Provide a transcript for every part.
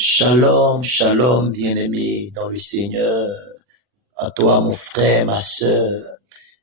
Shalom, shalom, bien-aimé dans le Seigneur. À toi, mon frère, ma sœur,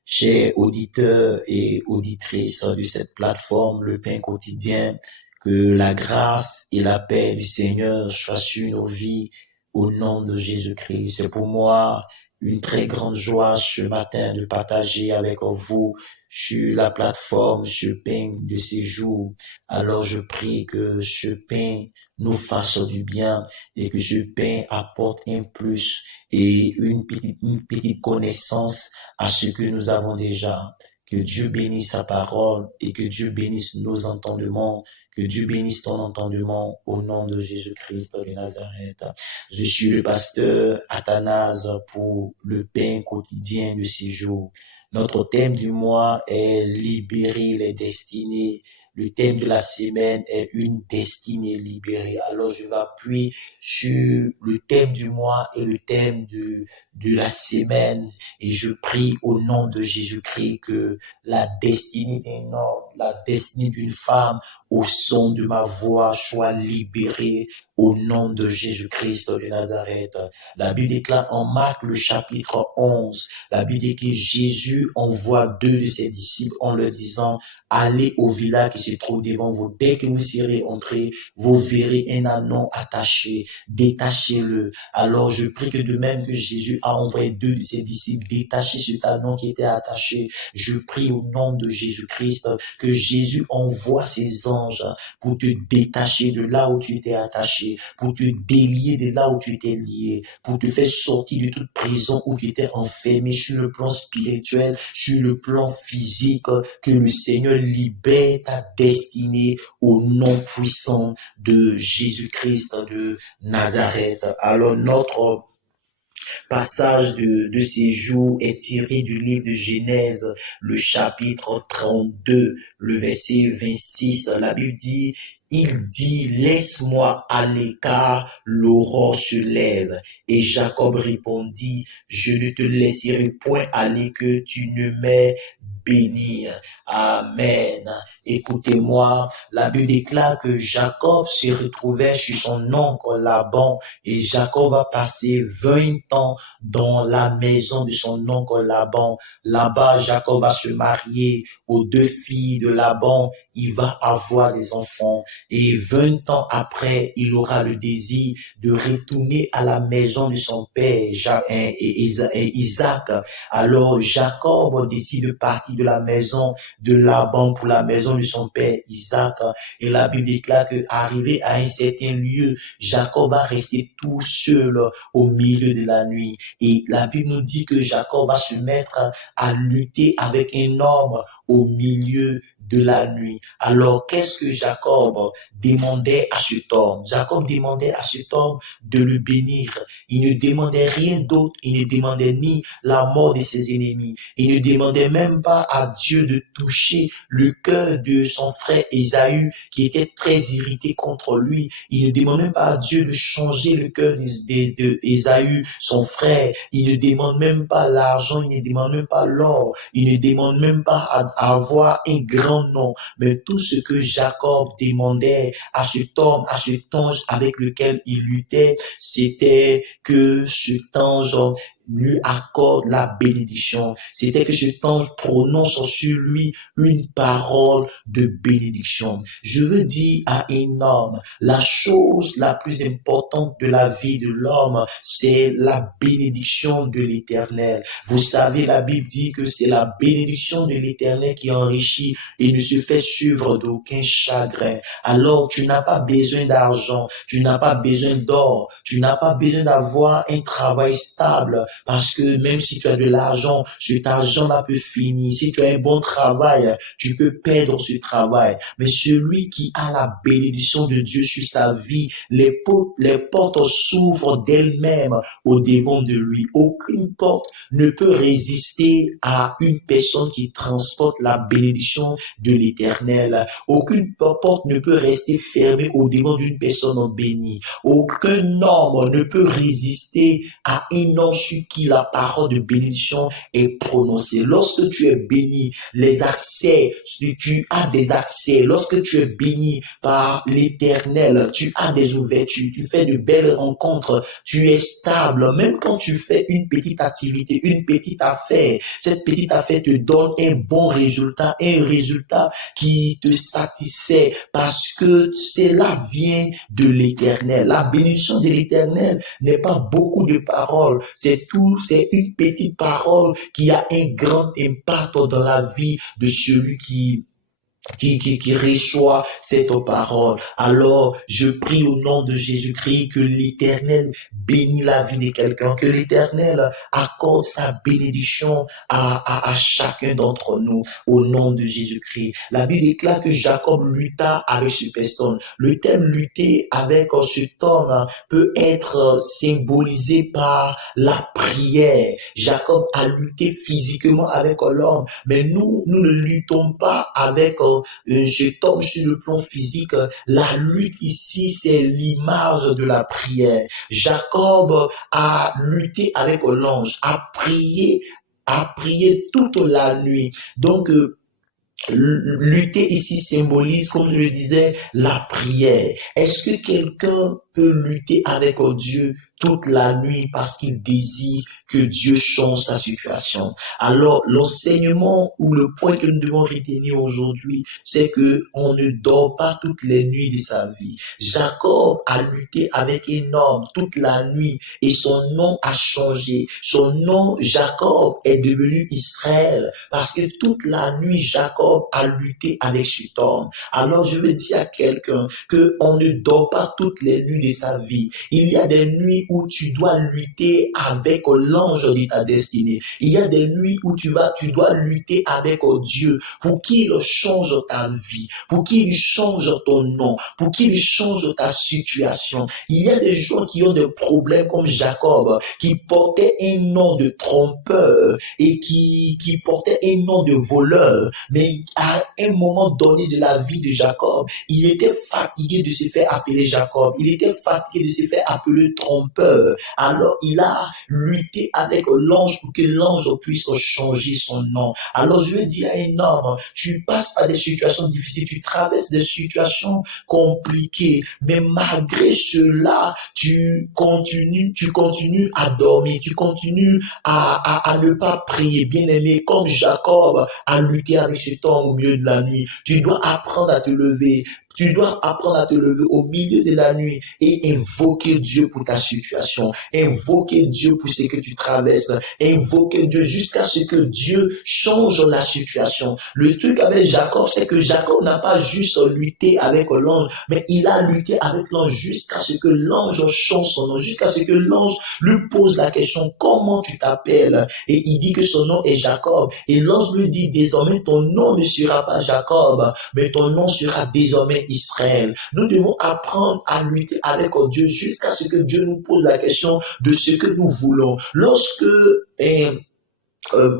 chers auditeurs et auditrices de cette plateforme, le pain quotidien, que la grâce et la paix du Seigneur soient sur nos vies au nom de Jésus-Christ. C'est pour moi une très grande joie ce matin de partager avec vous sur la plateforme ce pain de séjour. Alors je prie que ce pain nous fasse du bien et que ce pain apporte un plus et une petite connaissance à ce que nous avons déjà. Que Dieu bénisse sa parole et que Dieu bénisse nos entendements, que Dieu bénisse ton entendement au nom de Jésus-Christ de Nazareth. Je suis le pasteur Athanase pour le pain quotidien de ces jours. Notre thème du mois est libérer les destinées. Le thème de la semaine est une destinée libérée. Alors je vais appuyer sur le thème du mois et le thème de la semaine. Et je prie au nom de Jésus-Christ que la destinée d'un homme, la destinée d'une femme, au son de ma voix, soit libérée au nom de Jésus-Christ de Nazareth. La Bible déclare en Marc le chapitre 11, la Bible dit que Jésus envoie 2 de ses disciples en leur disant: allez au village qui se trouve devant vous. Dès que vous serez entrés, vous verrez un ânon attaché. Détachez-le. Alors je prie que de même que Jésus a envoyé 2 de ses disciples détacher cet ânon qui était attaché, je prie au nom de Jésus-Christ que Jésus envoie ses anges pour te détacher de là où tu étais attaché, pour te délier de là où tu étais lié, pour te faire sortir de toute prison où tu étais enfermé sur le plan spirituel, sur le plan physique, que le Seigneur libère ta destinée au nom puissant de Jésus-Christ de Nazareth. Alors notre passage de ces jours est tiré du livre de Genèse, le chapitre 32, le verset 26. La Bible dit: il dit, laisse-moi aller car l'aurore se lève. Et Jacob répondit, je ne te laisserai point aller que tu ne m'aies béni. Amen. Écoutez-moi, la Bible déclare que Jacob se retrouvait chez son oncle Laban et Jacob va passer 20 ans dans la maison de son oncle Laban. Là-bas, Jacob va se marier aux 2 filles de Laban. Il va avoir des enfants. Et 20 ans après, il aura le désir de retourner à la maison de son père, Isaac. Alors, Jacob décide de partir de la maison de Laban pour la maison de son père, Isaac. Et la Bible déclare que, arrivé à un certain lieu, Jacob va rester tout seul au milieu de la nuit. Et la Bible nous dit que Jacob va se mettre à lutter avec un homme au milieu de la nuit. Alors, qu'est-ce que Jacob demandait à cet homme? Jacob demandait à cet homme de le bénir. Il ne demandait rien d'autre. Il ne demandait ni la mort de ses ennemis. Il ne demandait même pas à Dieu de toucher le cœur de son frère Ésaü, qui était très irrité contre lui. Il ne demande même pas à Dieu de changer le cœur d'Ésaü, son frère. Il ne demande même pas l'argent. Il ne demande même pas l'or. Il ne demande même pas à avoir un grand nom. Mais tout ce que Jacob demandait à cet homme, à cet ange avec lequel il luttait, c'était que cet ange lui accorde la bénédiction. C'était que cet ange prononce sur lui une parole de bénédiction. Je veux dire à un homme, la chose la plus importante de la vie de l'homme, c'est la bénédiction de l'Éternel. Vous savez, la Bible dit que c'est la bénédiction de l'Éternel qui enrichit et ne se fait suivre d'aucun chagrin. Alors, tu n'as pas besoin d'argent, tu n'as pas besoin d'or, tu n'as pas besoin d'avoir un travail stable, parce que même si tu as de l'argent, cet argent-là peut finir. Si tu as un bon travail, tu peux perdre ce travail. Mais celui qui a la bénédiction de Dieu sur sa vie, les portes s'ouvrent d'elles-mêmes au devant de lui. Aucune porte ne peut résister à une personne qui transporte la bénédiction de l'Éternel. Aucune porte ne peut rester fermée au devant d'une personne bénie. Aucun homme ne peut résister à un homme sur celui qui la parole de bénédiction est prononcée. Lorsque tu es béni, les accès, tu as des accès. Lorsque tu es béni par l'Éternel, tu as des ouvertures, tu fais de belles rencontres, tu es stable. Même quand tu fais une petite activité, une petite affaire, cette petite affaire te donne un bon résultat, un résultat qui te satisfait parce que cela vient de l'Éternel. La bénédiction de l'Éternel n'est pas beaucoup de paroles, c'est une petite parole qui a un grand impact dans la vie de celui qui reçoit cette parole. Alors, je prie au nom de Jésus-Christ que l'Éternel bénisse la vie de quelqu'un, que l'Éternel accorde sa bénédiction à chacun d'entre nous au nom de Jésus-Christ. La Bible déclare que Jacob lutta avec cette personne. Le terme lutter avec cet homme peut être symbolisé par la prière. Jacob a lutté physiquement avec l'homme, mais nous ne luttons pas avec je tombe sur le plan physique. La lutte ici, c'est l'image de la prière. Jacob a lutté avec l'ange, a prié toute la nuit. Donc, lutter ici symbolise, comme je le disais, la prière. Est-ce que quelqu'un peut lutter avec Dieu toute la nuit parce qu'il désire que Dieu change sa situation? Alors, l'enseignement ou le point que nous devons retenir aujourd'hui, c'est que on ne dort pas toutes les nuits de sa vie. Jacob a lutté avec un homme toute la nuit et son nom a changé. Son nom, Jacob, est devenu Israël parce que toute la nuit, Jacob a lutté avec cet homme. Alors, je veux dire à quelqu'un que on ne dort pas toutes les nuits de sa vie. Il y a des nuits où tu dois lutter avec l'ange de ta destinée. Il y a des nuits où tu dois lutter avec Dieu pour qu'il change ta vie, pour qu'il change ton nom, pour qu'il change ta situation. Il y a des gens qui ont des problèmes comme Jacob, qui portait un nom de trompeur et qui portait un nom de voleur. Mais à un moment donné de la vie de Jacob, il était fatigué de se faire appeler Jacob. Il était fatigué de se faire appeler trompeur. Alors, il a lutté avec l'ange pour que l'ange puisse changer son nom. Alors, je veux dire à un homme, tu passes par des situations difficiles, tu traverses des situations compliquées, mais malgré cela, tu continues à dormir, tu continues à ne pas prier, bien aimé, comme Jacob a lutté avec cet homme au milieu de la nuit. Tu dois apprendre à te lever. Tu dois apprendre à te lever au milieu de la nuit et invoquer Dieu pour ta situation. Invoquer Dieu pour ce que tu traverses. Invoquer Dieu jusqu'à ce que Dieu change la situation. Le truc avec Jacob, c'est que Jacob n'a pas juste lutté avec l'ange, mais il a lutté avec l'ange jusqu'à ce que l'ange change son nom, jusqu'à ce que l'ange lui pose la question, comment tu t'appelles? Et il dit que son nom est Jacob. Et l'ange lui dit, désormais ton nom ne sera pas Jacob, mais ton nom sera désormais Israël. Nous devons apprendre à lutter avec Dieu jusqu'à ce que Dieu nous pose la question de ce que nous voulons. Lorsque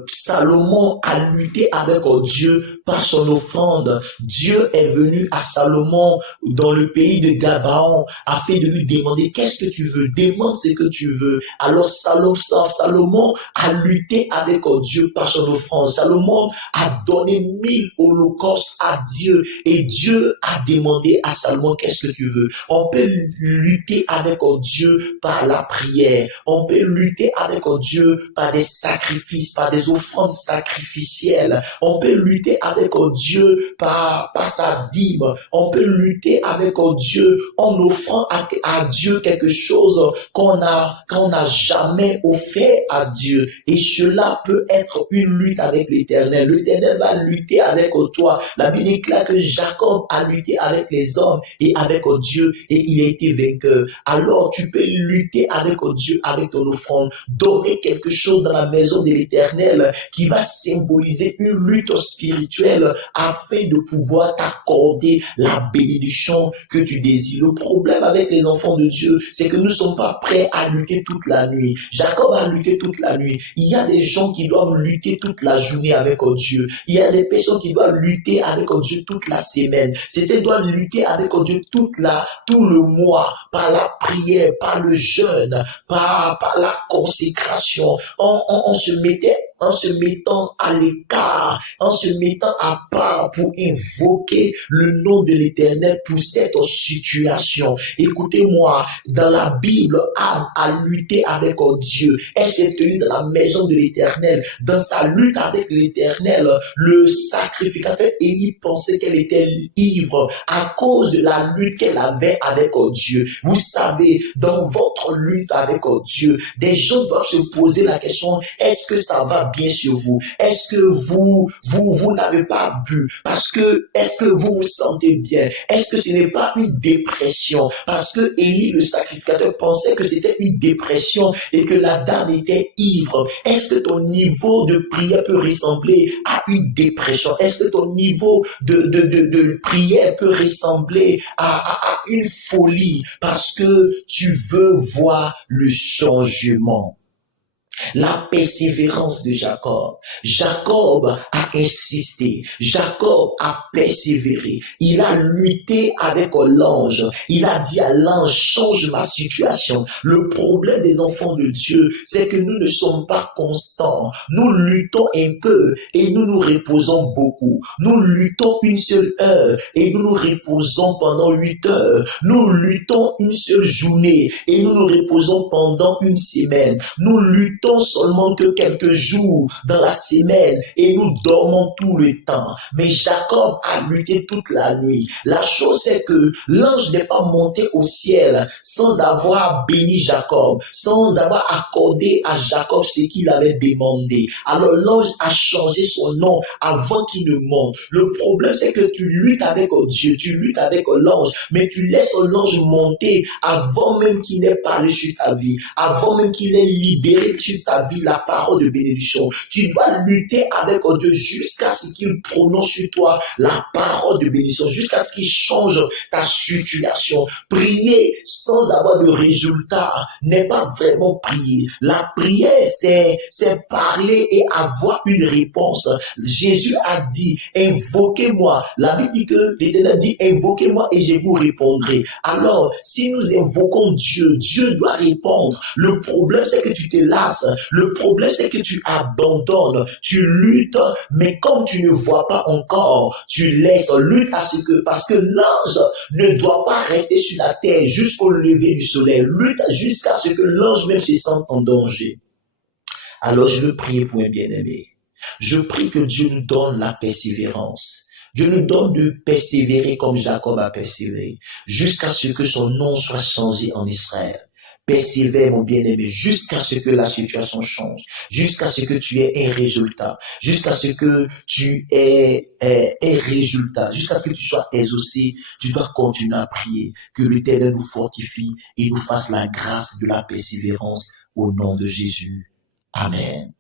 Salomon a lutté avec Dieu par son offrande. Dieu est venu à Salomon dans le pays de Gabaon afin de lui demander qu'est-ce que tu veux, demande ce que tu veux. Alors Salomon a lutté avec Dieu par son offrande. Salomon a donné 1000 holocaustes à Dieu et Dieu a demandé à Salomon qu'est-ce que tu veux. On peut lutter avec Dieu par la prière. On peut lutter avec Dieu par des sacrifices, par des offrandes sacrificielles. On peut lutter avec Dieu par sa dîme. On peut lutter avec Dieu en offrant à Dieu quelque chose qu'on n'a jamais offert à Dieu. Et cela peut être une lutte avec l'Éternel. L'Éternel va lutter avec toi. La Bible déclare que Jacob a lutté avec les hommes et avec Dieu et il a été vainqueur. Alors tu peux lutter avec Dieu avec ton offrande. Donner quelque chose dans la maison de l'Éternel l'Éternel qui va symboliser une lutte spirituelle afin de pouvoir t'accorder la bénédiction que tu désires. Le problème avec les enfants de Dieu, c'est que nous ne sommes pas prêts à lutter toute la nuit. Jacob a lutté toute la nuit. Il y a des gens qui doivent lutter toute la journée avec Dieu. Il y a des personnes qui doivent lutter avec Dieu toute la semaine. C'était doivent lutter avec Dieu tout le mois, par la prière, par le jeûne, par la consécration. On se mettant à l'écart, en se mettant à part pour invoquer le nom de l'Éternel pour cette situation. Écoutez-moi, dans la Bible, Anne a lutté avec Dieu. Elle s'est tenue dans la maison de l'Éternel. Dans sa lutte avec l'Éternel, le sacrificateur Élie pensait qu'elle était ivre à cause de la lutte qu'elle avait avec Dieu. Vous savez, dans votre lutte avec Dieu, des gens doivent se poser la question, est-ce que ça va bien sur vous? Est-ce que vous n'avez pas bu? Parce que, est-ce que vous vous sentez bien? Est-ce que ce n'est pas une dépression? Parce que Élie, le sacrificateur, pensait que c'était une dépression et que la dame était ivre. Est-ce que ton niveau de prière peut ressembler à une dépression? Est-ce que ton niveau de prière peut ressembler à une folie parce que tu veux voir le changement? La persévérance de Jacob. Jacob a insisté. Jacob a persévéré. Il a lutté avec l'ange. Il a dit à l'ange, change ma situation. Le problème des enfants de Dieu, c'est que nous ne sommes pas constants. Nous luttons un peu et nous nous reposons beaucoup. Nous luttons une seule heure et nous nous reposons pendant 8 heures. Nous luttons une seule journée et nous nous reposons pendant une semaine. Nous luttons seulement que quelques jours dans la semaine et nous dormons tout le temps. Mais Jacob a lutté toute la nuit. La chose c'est que l'ange n'est pas monté au ciel sans avoir béni Jacob, sans avoir accordé à Jacob ce qu'il avait demandé. Alors l'ange a changé son nom avant qu'il ne monte. Le problème c'est que tu luttes avec Dieu, tu luttes avec l'ange, mais tu laisses l'ange monter avant même qu'il n'ait parlé sur ta vie, avant même qu'il ait libéré sur ta vie la parole de bénédiction. Tu dois lutter avec Dieu jusqu'à ce qu'il prononce sur toi la parole de bénédiction, jusqu'à ce qu'il change ta situation. Prier sans avoir de résultat n'est pas vraiment prier. La prière, c'est parler et avoir une réponse. Jésus a dit, invoquez-moi. La Bible dit que l'Éternel dit, invoquez-moi et je vous répondrai. Alors, si nous invoquons Dieu, Dieu doit répondre. Le problème, c'est que tu te lasses. Le problème, c'est que tu abandonnes. Tu luttes, mais comme tu ne vois pas encore, tu laisses. Lutte à ce que, parce que l'ange ne doit pas rester sur la terre jusqu'au lever du soleil. Lutte jusqu'à ce que l'ange même se sente en danger. Alors, je veux prier pour un bien-aimé. Je prie que Dieu nous donne la persévérance. Dieu nous donne de persévérer comme Jacob a persévéré, jusqu'à ce que son nom soit changé en Israël. Persévère, mon bien-aimé, jusqu'à ce que la situation change, jusqu'à ce que tu aies un résultat, jusqu'à ce que tu aies un résultat, jusqu'à ce que tu sois exaucé. Tu dois continuer à prier, que l'Éternel nous fortifie et nous fasse la grâce de la persévérance au nom de Jésus. Amen.